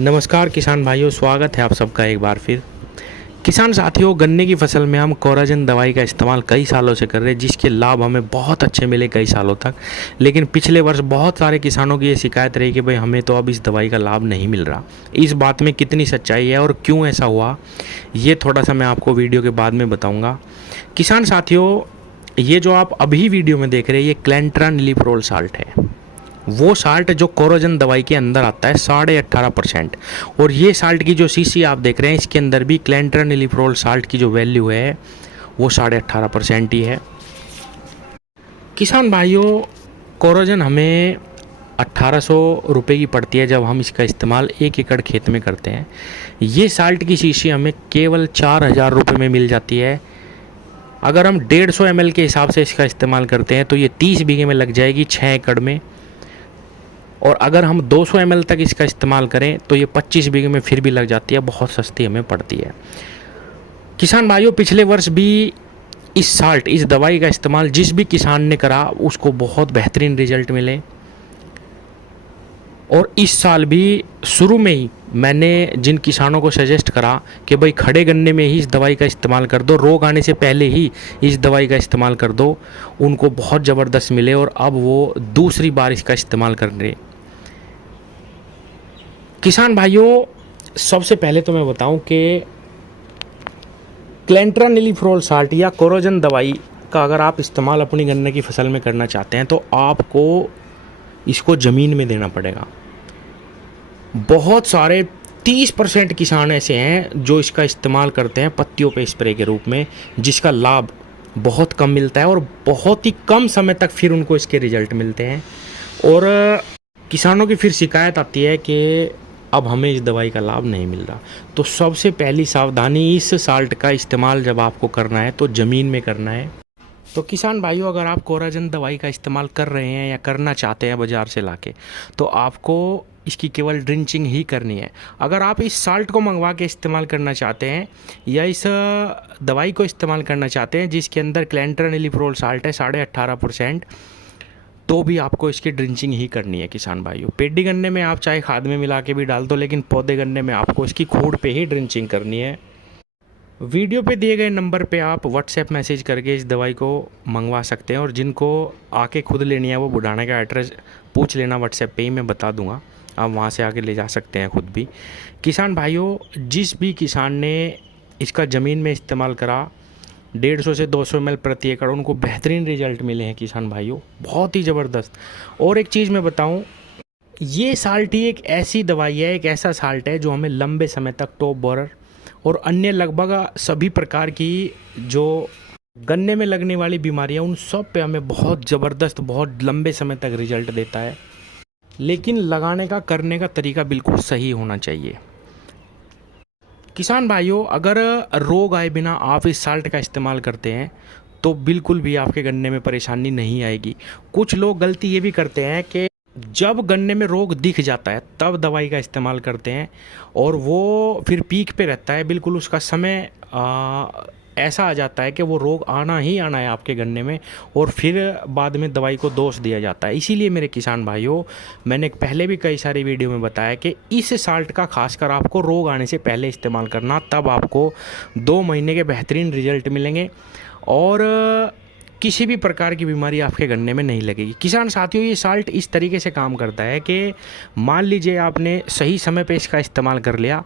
नमस्कार किसान भाइयों, स्वागत है आप सबका एक बार फिर। किसान साथियों, गन्ने की फसल में हम कोराजन दवाई का इस्तेमाल कई सालों से कर रहे हैं, जिसके लाभ हमें बहुत अच्छे मिले कई सालों तक। लेकिन पिछले वर्ष बहुत सारे किसानों की ये शिकायत रही कि भाई हमें तो अब इस दवाई का लाभ नहीं मिल रहा। इस बात में कितनी सच्चाई है और क्यों ऐसा हुआ, ये थोड़ा सा मैं आपको वीडियो के बाद में बताऊँगा। किसान साथियों, ये जो आप अभी वीडियो में देख रहे हैं, ये क्लेंट्रानिलीप्रोल साल्ट है। वो साल्ट जो कोरोजन दवाई के अंदर आता है 18.5%। और ये साल्ट की जो सीसी आप देख रहे हैं, इसके अंदर भी क्लेंट्रानिलीप्रोल साल्ट की जो वैल्यू है वो 18.5% ही है। किसान भाइयों, कोरोजन हमें 1800 रुपये की पड़ती है जब हम इसका इस्तेमाल 1 एकड़ खेत में करते हैं। ये साल्ट की शीशी हमें केवल 4000 रुपये में मिल जाती है। अगर हम 150 ml के हिसाब से इसका इस्तेमाल करते हैं तो ये 30 बीघे में लग जाएगी 6 एकड़ में। और अगर हम 200 ml तक इसका इस्तेमाल करें तो ये 25 बीघे में फिर भी लग जाती है, बहुत सस्ती हमें पड़ती है। किसान भाइयों, पिछले वर्ष भी इस दवाई का इस्तेमाल जिस भी किसान ने करा उसको बहुत बेहतरीन रिजल्ट मिले। और इस साल भी शुरू में ही मैंने जिन किसानों को सजेस्ट करा कि भाई खड़े गन्ने में ही इस दवाई का इस्तेमाल कर दो, रोग आने से पहले ही इस दवाई का इस्तेमाल कर दो, उनको बहुत ज़बरदस्त मिले और अब वो दूसरी बार इसका इस्तेमाल कर रहे। किसान भाइयों, सबसे पहले तो मैं बताऊं कि क्लेंट्रानिलीप्रोल साल्ट या कोरोजन दवाई का अगर आप इस्तेमाल अपनी गन्ने की फसल में करना चाहते हैं तो आपको इसको ज़मीन में देना पड़ेगा। बहुत सारे 30% किसान ऐसे हैं जो इसका इस्तेमाल करते हैं पत्तियों पे स्प्रे के रूप में, जिसका लाभ बहुत कम मिलता है और बहुत ही कम समय तक फिर उनको इसके रिजल्ट मिलते हैं। और किसानों की फिर शिकायत आती है कि अब हमें इस दवाई का लाभ नहीं मिल रहा। तो सबसे पहली सावधानी, इस साल्ट का इस्तेमाल जब आपको करना है तो ज़मीन में करना है। तो किसान भाइयों, अगर आप कोराजन दवाई का इस्तेमाल कर रहे हैं या करना चाहते हैं बाज़ार से लाके, तो आपको इसकी केवल ड्रिंचिंग ही करनी है। अगर आप इस साल्ट को मंगवा के इस्तेमाल करना चाहते हैं या इस दवाई को इस्तेमाल करना चाहते हैं जिसके अंदर क्लेंट्रानिलीप्रोल साल्ट है 18.5%, तो भी आपको इसकी ड्रिंचिंग ही करनी है। किसान भाइयों, पेडी गन्ने में आप चाहे खाद में मिला के भी डाल दो, लेकिन पौधे गन्ने में आपको इसकी खूड़ पे ही ड्रिंचिंग करनी है। वीडियो पे दिए गए नंबर पे आप व्हाट्सएप मैसेज करके इस दवाई को मंगवा सकते हैं, और जिनको आके खुद लेनी है वो बुढ़ाने का एड्रेस पूछ लेना, व्हाट्सएप पे ही मैं बता दूंगा, आप वहाँ से आके ले जा सकते हैं खुद भी। किसान भाइयों, जिस भी किसान ने इसका ज़मीन में इस्तेमाल करा 150 से 200 ml प्रति एकड़, उनको बेहतरीन रिजल्ट मिले हैं किसान भाइयों, बहुत ही ज़बरदस्त। और एक चीज़ मैं बताऊं, ये साल्ट ही एक ऐसी दवाई है, एक ऐसा साल्ट है जो हमें लंबे समय तक टॉप बोरर और अन्य लगभग सभी प्रकार की जो गन्ने में लगने वाली बीमारियां, उन सब पे हमें बहुत ज़बरदस्त, बहुत लंबे समय तक रिजल्ट देता है। लेकिन लगाने का, करने का तरीका बिल्कुल सही होना चाहिए। किसान भाइयों, अगर रोग आए बिना आप इस साल्ट का इस्तेमाल करते हैं तो बिल्कुल भी आपके गन्ने में परेशानी नहीं आएगी। कुछ लोग गलती ये भी करते हैं कि जब गन्ने में रोग दिख जाता है तब दवाई का इस्तेमाल करते हैं, और वो फिर पीक पे रहता है, बिल्कुल उसका समय ऐसा आ जाता है कि वो रोग आना ही आना है आपके गन्ने में, और फिर बाद में दवाई को दोष दिया जाता है। इसीलिए मेरे किसान भाइयों, मैंने पहले भी कई सारी वीडियो में बताया कि इस साल्ट का खासकर आपको रोग आने से पहले इस्तेमाल करना, तब आपको 2 महीने के बेहतरीन रिजल्ट मिलेंगे और किसी भी प्रकार की बीमारी आपके गन्ने में नहीं लगेगी। किसान साथियों, ये साल्ट इस तरीके से काम करता है कि मान लीजिए आपने सही समय पे इसका इस्तेमाल कर लिया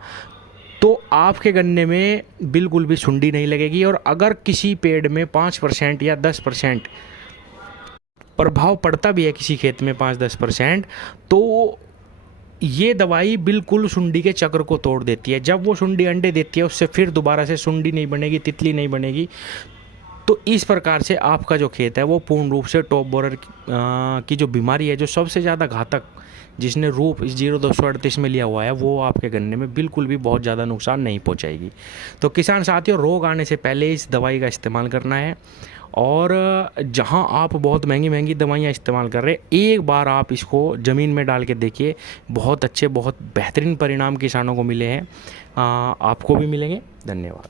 तो आपके गन्ने में बिल्कुल भी सुंडी नहीं लगेगी। और अगर किसी पेड़ में 5% या 10% प्रभाव पड़ता भी है, किसी खेत में 5-10%, तो ये दवाई बिल्कुल सुंडी के चक्र को तोड़ देती है। जब वो सुंडी अंडे देती है, उससे फिर दोबारा से सुंडी नहीं बनेगी, तितली नहीं बनेगी। तो इस प्रकार से आपका जो खेत है वो पूर्ण रूप से टॉप बोरर की जो बीमारी है, जो सबसे ज़्यादा घातक, जिसने रूप इस 0238 में लिया हुआ है, वो आपके गन्ने में बिल्कुल भी बहुत ज़्यादा नुकसान नहीं पहुंचाएगी। तो किसान साथियों, रोग आने से पहले इस दवाई का इस्तेमाल करना है। और जहां आप बहुत महंगी महंगी दवाइयाँ इस्तेमाल कर रहे हैं, एक बार आप इसको ज़मीन में डाल के देखिए, बहुत अच्छे, बहुत बेहतरीन परिणाम किसानों को मिले हैं, आपको भी मिलेंगे। धन्यवाद।